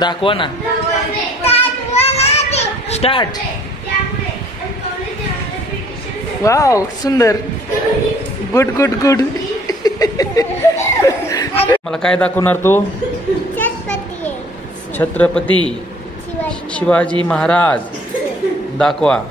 दाखवा ना. Start. Wow सुंदर. Good good good. मला काय दाखवणार तू? छत्रपती शिवाजी महाराज दाखवा.